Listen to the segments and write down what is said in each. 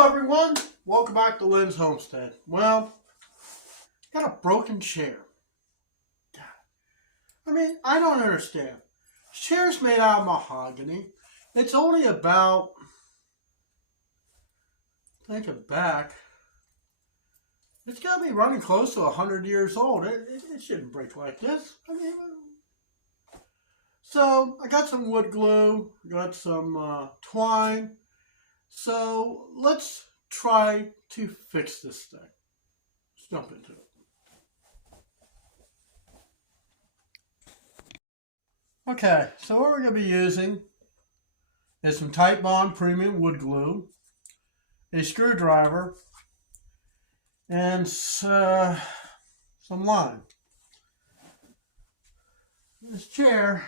Hello everyone, welcome back to Lynn's Homestead. Well, got a broken chair. I don't understand. This chair's made out of mahogany. It's only about, think of back, it's got to be running close to 100 years old. It shouldn't break like this. So I got some wood glue, got some twine. So let's try to fix this thing. Let's jump into it. Okay, so what we're going to be using is some Titebond Premium Wood Glue, a screwdriver, and some lime. This chair,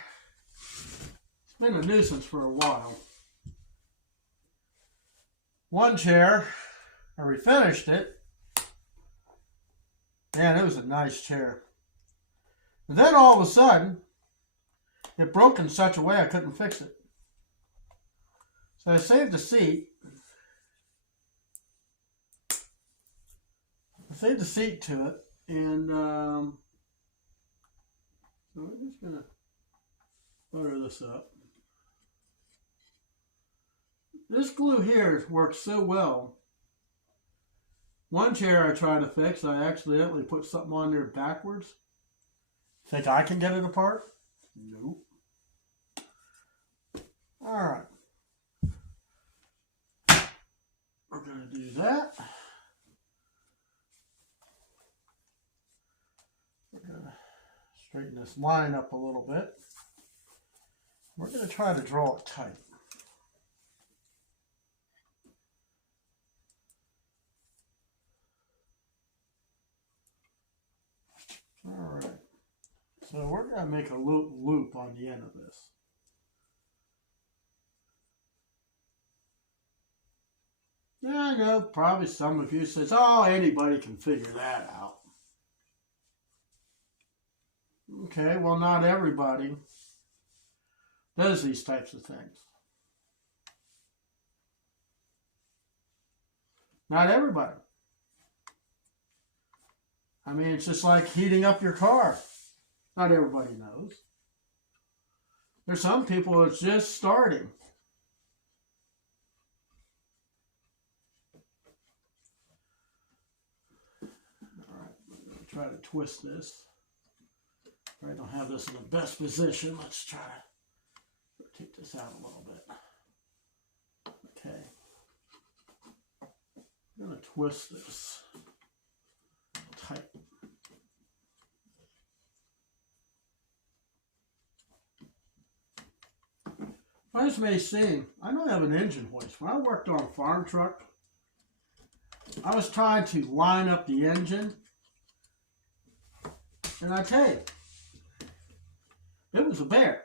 it's been a nuisance for a while. One chair, I refinished it. Man, it was a nice chair. And then all of a sudden, it broke in such a way I couldn't fix it. So I saved the seat. To it, and so we're just gonna butter this up. This glue here works so well. One chair I tried to fix, I accidentally put something on there backwards. Think I can get it apart? Nope. Alright. We're going to do that. We're going to straighten this line up a little bit. We're going to try to draw it tight. Alright. So we're going to make a loop on the end of this. Yeah, I know, probably some of you says, oh, anybody can figure that out. Okay, well, not everybody does these types of things. Not everybody. It's just like heating up your car. Not everybody knows. There's some people that's just starting. Alright, I'm going to try to twist this. I don't have this in the best position. Let's try to take this out a little bit. Okay. I'm going to twist this tight. As you may see, I don't have an engine hoist. When I worked on a farm truck, I was trying to line up the engine, and I tell you, it was a bear.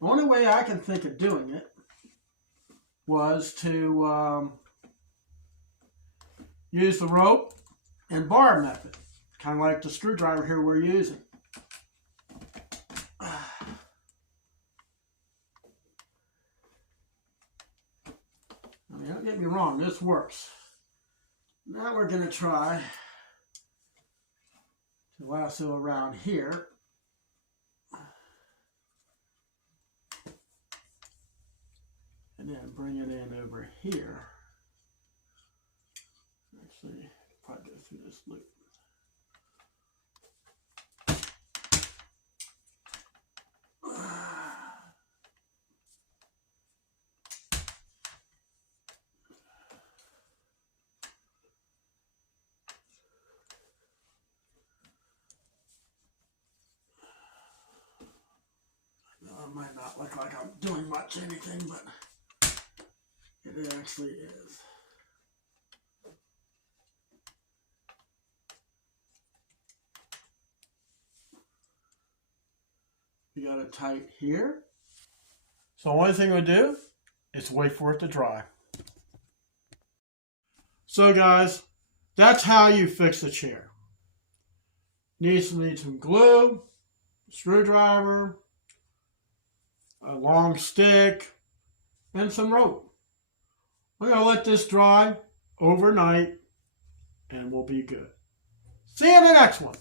The only way I can think of doing it was to use the rope and bar method, kind of like the screwdriver here we're using. Don't get me wrong, this works. Now we're going to try to lasso around here. And then bring it in over here. Actually, probably go through this loop. It might not look like I'm doing much anything, but it actually is. We got it tight here. So one thing we do is wait for it to dry. So guys, that's how you fix the chair. Need some glue, screwdriver, a long stick, and some rope. I'm going to let this dry overnight and we'll be good. See you in the next one.